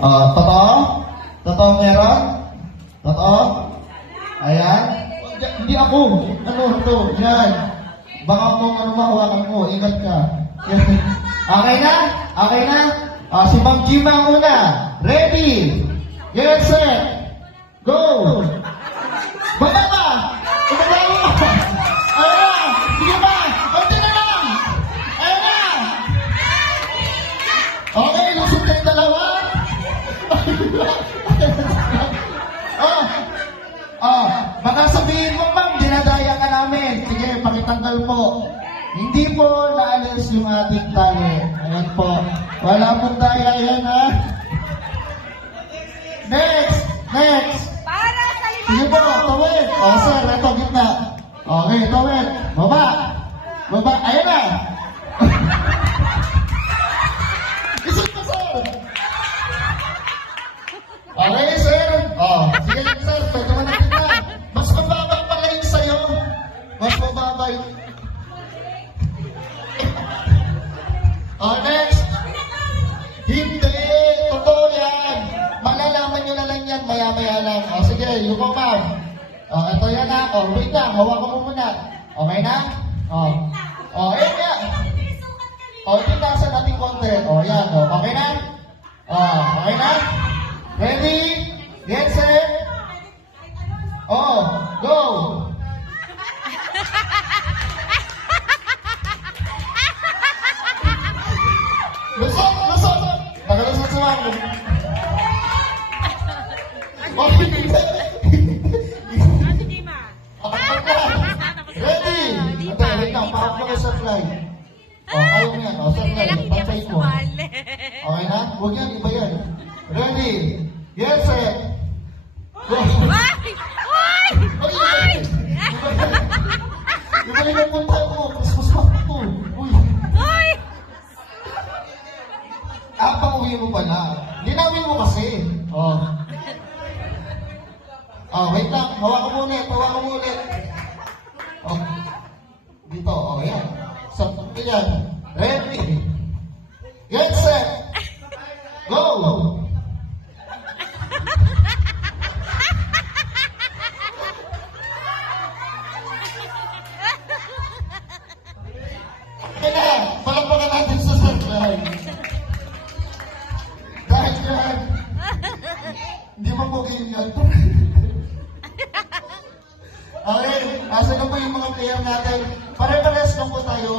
Totoo? Totoo meron? Totoo? Ayan. Hindi ako. Ano ito? Yan. Baka mong ano mahawakan mo. Ingat ka. Okay na? Okay na? Si Ma'am Gima ang una. Ready? Get set. Go! Baba ba? Baba mo! Ayun na! Sige ba? Kunti na lang! Ayun na! Okay, lusot ka yung dalawa. Baka sabihin mo, ma'am, dinadaya ka namin. Sige, pakitanggal po. Hindi po naalis yung ating tali. Ayan po. Wala pong daya yan, ha? Next! Next! Para sa Sige po, tawid. Sir, ito, gitna. Okay, tawid. Baba. Baba. Ayan na. Isip ka, sir. Okay, sir. Sige, sir. Pwede mo na kita. Mas mababa pala yung sa'yo. Mas mababa yung... Next. Hindi. Totoo yan. Malalaman nyo na lang yan. Maya-maya lang. Sige, yung po, ma'am. Ito yan na. Wait lang. Hawakan mo muna. Okay na? Ayan nga. Tinasan natin konti. Yan. Okay na? Okay na? Ready? Get set? Go! Lusot! Lusot! Nakalusot sa mga. Ate Gima. Ready? Wait lang. Pakap mo kayo sa fly. Ayaw mo yan. Sa fly. Pantay mo. Okay na? Huwag yan. Iba yan. Ready? Get set! Go! Ay! Iba rin yung punta ko. Christmas pa po. Uy! Ay! Pang-uwi mo pala. Linawin mo kasi. Wait lang. Hawakan mo ulit. Hawakan mo ulit. Dito. Yan. Yan. Ready? Get set! Go! Kaya, palagpagan natin sa sideline. Dahil yan, hindi mo po kayo yan. Okay, asa na po yung mga player natin? Pare-pares lang po tayo